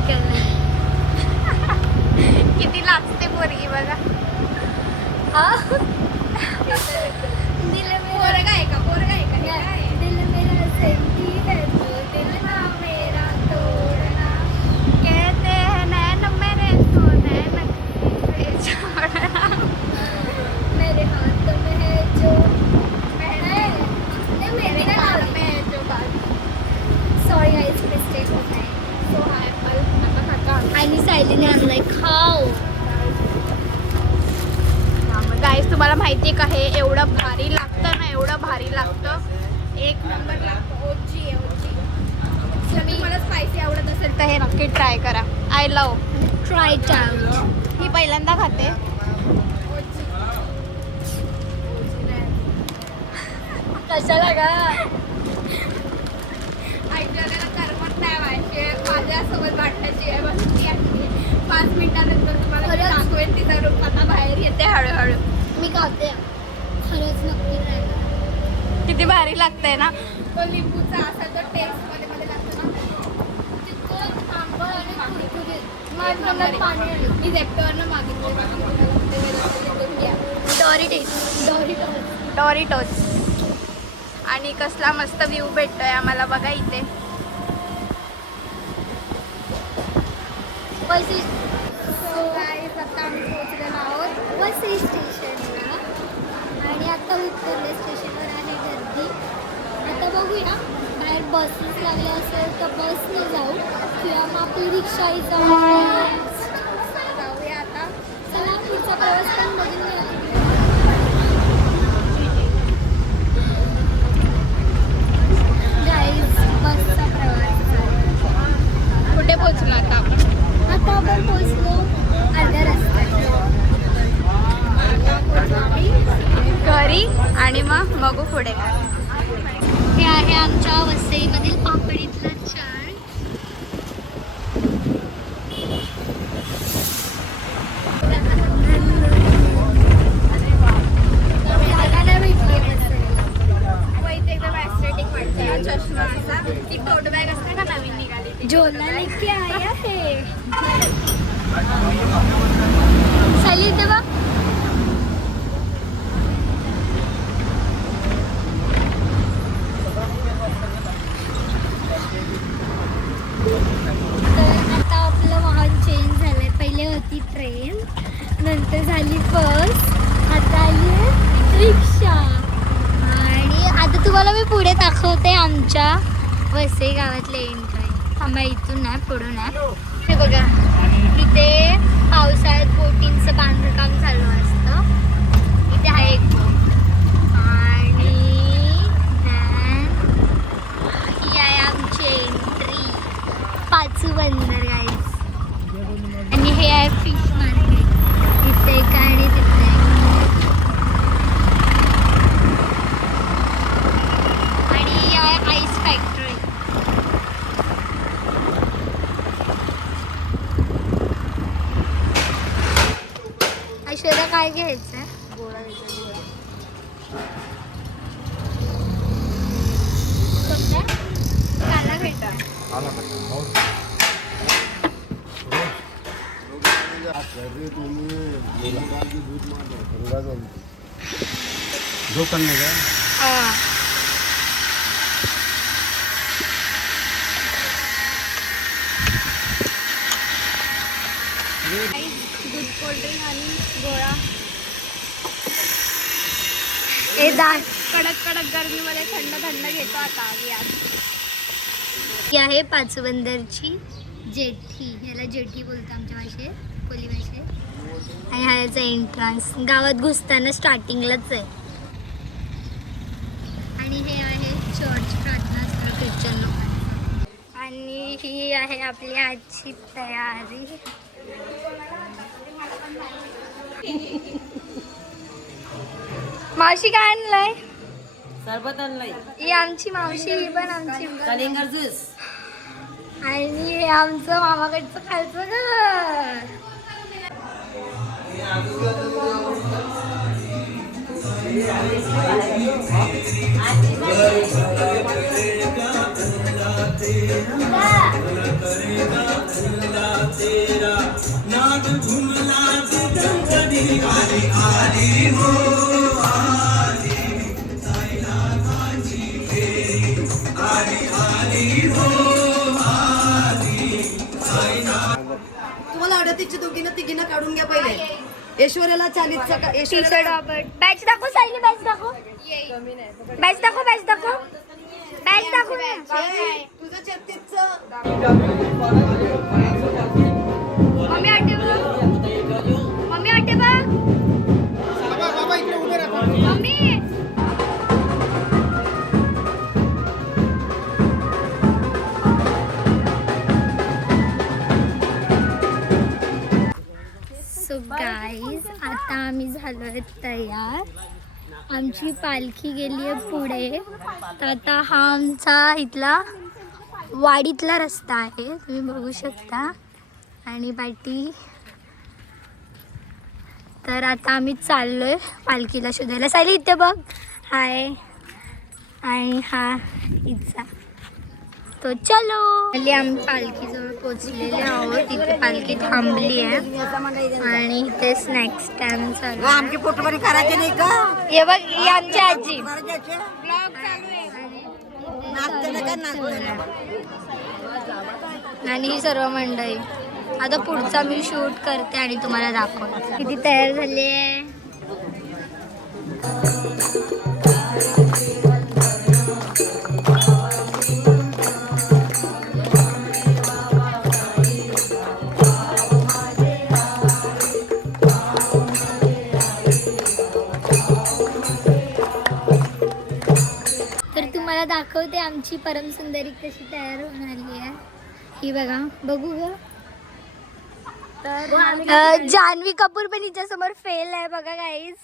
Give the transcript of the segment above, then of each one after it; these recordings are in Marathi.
निकलना किती लाजते पोरगी बघा. दिल पोरगा आहे का? पोरगा आहे का? हे काय आहे? दिल मेरा जिंदगी है तू दिल ना मेरा तोड़ना कहते हैं नैन मेरे तो नैन किसी से छोड़ना. मेरे हाथ में है जो मेरे हाथ में है जो बात. सॉरी गाईज मिस्टेक होत आहे. सो ॲपल आता खाता. आणि सायलीने आणलाय खाऊ. गाईस तुम्हाला माहिती आहे का हे एवढं भारी लागतं ना, एवढं भारी लागतं, एक नंबर लागतं. ओजी आहे ओजी. जर तुम्हाला स्पायसी आवडत असेल तर हे नक्की ट्राय करा. I love. Try it out. मी पहिल्यांदा खाते. कशाला का ऐकलेला करमत नाही व्हायचे माझ्यासोबत वाटण्याची आहे. बस ती आहे 5 मिनिटानंतर तुम्हाला मी दाखवेन तिचा रूप आता बाहेर येते हळूहळू. मी खाते खरंच नक्की ट्राय करा. किती भारी लागतंय ना. तो लिंबूचा असा जो टेस्ट मध्ये मध्ये लागतो ना, तितकं आंबट आणि कुरकुरीत. माझ्या तोंडात पाणी आलं. मी झेप्टोवरनं मागितलं. डॉरिटोस. आणि कसला मस्त व्ह्यू भेटतोय आम्हाला बघा इथे. सो गाईस आता आम्ही पोहोचलेलो आहोत वसई स्टेशनला आणि आता उतरले. स्टेशनवर आहे गर्दी. आता बघूया बाहेर बसेस लागल्या असेल तर बसने जाऊ किंवा मग आपली रिक्षाही जाऊ. जाऊया आता. चला पुढचा प्रवास पण बघून घ्या. गाईज बसचा प्रवास झाला. कुठे पोहोचलो आता आपण? आता आपण पोहोचलो अर्ध्या रस्त्यात. घरी आणि मग बघू पुढे. हे आहे आमच्या वसईमधील पापडीतलं चाळ. जागा नाही भेटली वसईला. इथे एकदम ॲस्थेटिक वाटते. चष्मा असा ती टोट बॅग असते का नवीन निघाली ती. झोला लेके आया है. चालेल तेव्हा तर आता आपलं वाहन चेंज झालंय. पहिले होती ट्रेन, नंतर झाली बस, आता आली आहे रिक्षा. आणि आता तुम्हाला मी पुढे दाखवते आमच्या वसई गावातले एंट्री. थांबा इथून नाही पुढून आहे. हे बघा इथे पावसाळ्यात बोटिंगचं बांधकाम चालू असतं. इथे आहे एक बोट आणि ही आहे आमची एंट्री पाचूबंदर गाईज. आणि हे आहे फिश मार्केट. इथे एक आणि तिथे आणि ही आहे आईस फॅक्टरी. ऐश्वर्या काय घ्यायचंय? कोणता? काला भेटा. दुकान का हा. दूध कोल्ड्रिंक आणि गोळा. ए दाट. कडक कडक गरमीमध्ये थंड थंड घेतो आता आम्ही आज. ही आहे पाचूबंदरची जेठी. याला जेठी बोलतो आमच्या भाषेत, कोली भाषेत. आणि हा याचा एंट्रन्स. गावात घुसताना स्टार्टिंगलाच आहे. आणि हे आहे चर्च, प्रार्थनास्थळ ख्रिश्चन लोकांचं. आणि ही आहे आपली आजची तयारी. मावशी काय आणलंय? सरबत आणलंय. ही आमची मावशी, ही पण आमची. कलिंगर ज्यूस. आणि हे आमचं मामाकडचं खालचं घर. तुम्हाला अडतीची दोघींना तिघींना काढून घ्या पहिले ऐश्वर्याला 40चा का टी ऐश्वर्याला शर्ट वापर बॅच दाखव सायली बॅच दाखव बॅच दाखव बॅच दाखव बॅच दाखव ना. तुझं 36चं मम्मी आटे बघ मम्मी आटे बघ मम्मी सो गाईज आता आम्ही झालोय तयार. आमची पालखी गेली आहे पुढे. तर आता हा आमचा इथला वाडीतला रस्ता आहे, तुम्ही बघू शकता. आणि पाठी तर आता आम्ही चाललोय पालखीला शोधायला. सायली इथे बघ, हाय. आणि हा इथचा तो चलो. हल्ली आम्ही पालखीजवळ पोचलेले आहोत. तिथे पालखी थांबली आहे आणि इथे स्नॅक्स स्टँड चालू आहे. आमचे पोटभरी करायचे नाही का हे बघ ही आमची आजी. आणि ही सर्व मंडळी. आता पुढचा मी शूट करते आणि तुम्हाला दाखवते किती तयार झाली आहे. तर तुम्हाला दाखवते आमची परमसुंदरी कशी तयार होऊन आली आहे. ही बघा, बघू ग. जान्हवी कपूर पण हिच्या समोर फेल आहे बघा गाईज.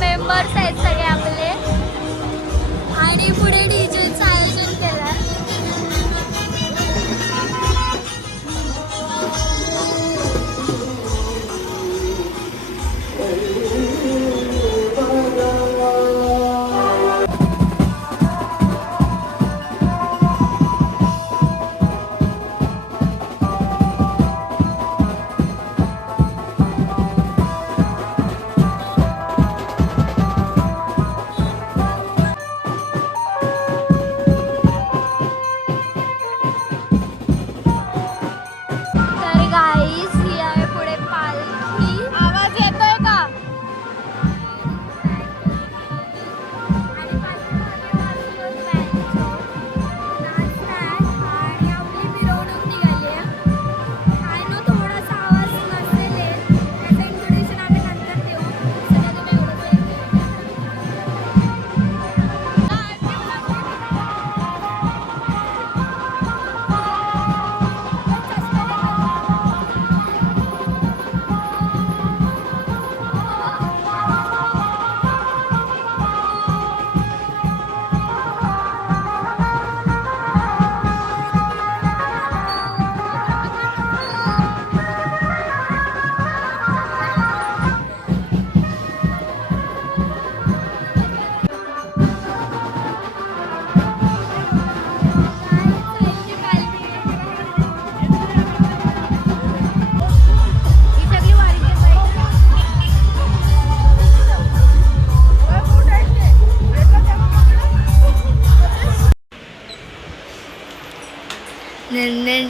मेंबर्स आहेत सगळे आपले. आणि पुढे डीजेचं आयोजन केलं. तर गाईस ही आहे पुढे पालखी. आवाज येतोय का? आणि आपली मिरवणूक निघाली आहे. आय नो थोडासा आवाज नसेल येत. त्याचं इंट्रोडक्शन आम्ही नंतर देऊ. सगळ्या तुम्ही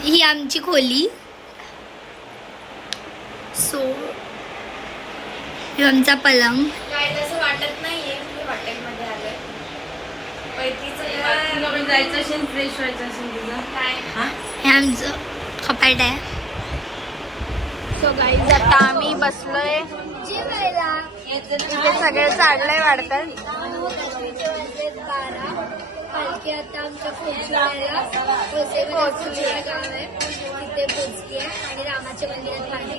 ही आमची खोली. सो हे आमचा पलंग. काय तसं वाटत नाहीये की हॉटेलमध्ये आलोय. जायचं असेल फ्रेश व्हायचं असेल तुझं हे आमचं कपाट आहे. सो गाईज आता आम्ही बसलोय जेवायला. इथे सगळे चाललंय वाढतात. पालखी आता आमच्या पोहोचल्या पोहोचली गाव आहे तिथे पोहोचली आहे आणि रामाच्या मंदिरात पालखी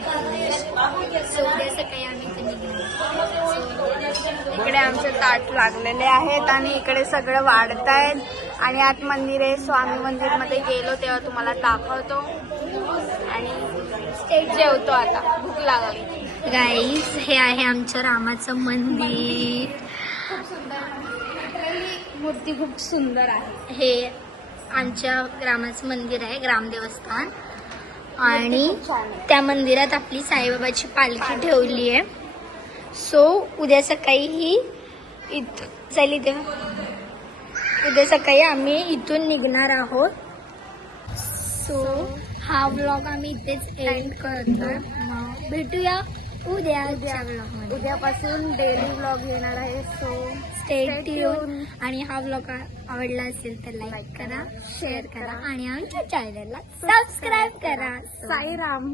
सो उद्या सकाळी आम्ही इथे निघणार. इकडे आमचे ताट लागलेले आहेत आणि इकडे सगळं वाढतायत आणि आत मंदिर आहे. स्वामी मंदिर मध्ये गेलो तेव्हा तुम्हाला दाखवतो आणि जेवतो आता, भूक लागली. गाईज हे आहे आमचं रामाचं मंदिर. मूर्ती खूप सुंदर आहे. हे आमच्या रामाचं मंदिर आहे, ग्रामदेवस्थान. आणि त्या मंदिरात आपली साईबाबाची पालखी ठेवली आहे. सो उद्या सकाळी ही चालली तेव्हा उद्या सकाळी आम्ही इथून निघणार आहोत. सो हा ब्लॉग आम्ही इथेच एंड करतो. मग भेटूया उद्याच्या ब्लॉगमध्ये. उद्यापासून डेली व्लॉग येणार आहे. So stay tune. आणि हा ब्लॉग आवडला असेल तर लाईक करा, शेअर करा आणि आमच्या चॅनलला सबस्क्राईब करा. साईराम.